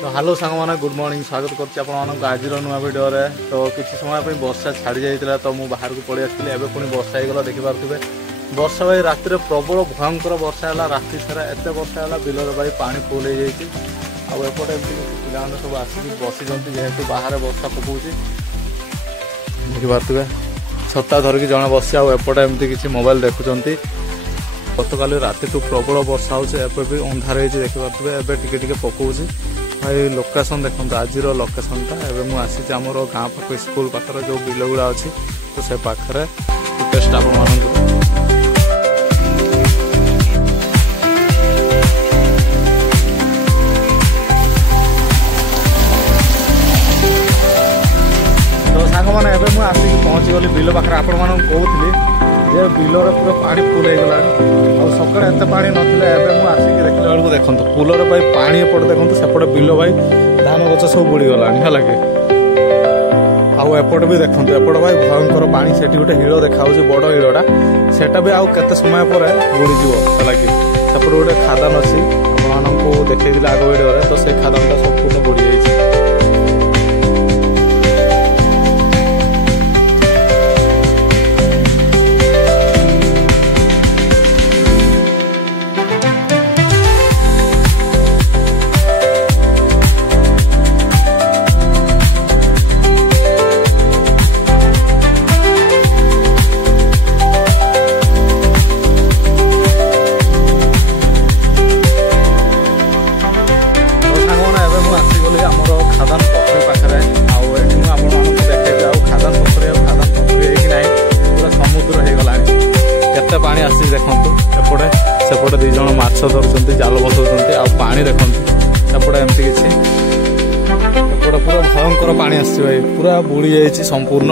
तो हेलो सांग मैंने गुड मॉर्निंग स्वागत कर आज नुआ भिडियो तो किसी समय वर्षा छाड़ी जाता तो मुझे बाहर को पड़े आसती एवं पुणी वर्षा होगा देखिपे वर्षा भाई राति प्रबल भयंकर वर्षा है राति सारा एत वर्षा है बिलर भाई पानी फुल हो जाए आउटे पिला सब आसिक बसी जेहेतु बाहर वर्षा पकाऊँ देखिपे छता धरिकी जड़े बस आउटे एमती किसी मोबाइल देखुंत गतकाल राति प्रबल वर्षा होभी अंधार हो देखिपे एवं टे पकाऊँ भाई लोकेशन देखो आज लोकेशनटा एवं मुझे आम गाँ पाख स्कूल पाखर जो बिल गुड़ा अच्छी तो से पाखे टेस्ट आप तो सांग मैंने मुझे आसिक पहुँची गली बिल पाखे आपण मानक कहूली जे बिलर पूरा पानी फुल हो गला और सकाଳେ एत पानी नथिले एबे मु आसिक देखला बेलको देखंतो पुलर भाई पानी एपट देखंतो सेपटे बिल भाई धान गछ सब बुड़ी गलानी हला के आउ एपट भी देखंतो एपट भाई भयंकर पानी सेठी गोटे हिलो देखाउछि बड़ हिलोटा सेटा भी आउ केते समय पर बुड़ी जीवो हला के सेपटे गोटे खादान अछि आपनको देखै दिला आगो वीडियो रे तो से खादानटा संपूर्ण बुड़ी जाइछि खादान पोखरी पाखे देखा खादान पोखरी खादान पोखरी ना पूरा समुद्र हो गला केते पानी आसी देखते एपटे सेपटे दी जन माछ धरुंच जाल बसौंट आ पानी देखते एपटे एमती किसी एपटे पूरा भयंकर पानी आसी भाई पूरा बुड़ी जाइए संपूर्ण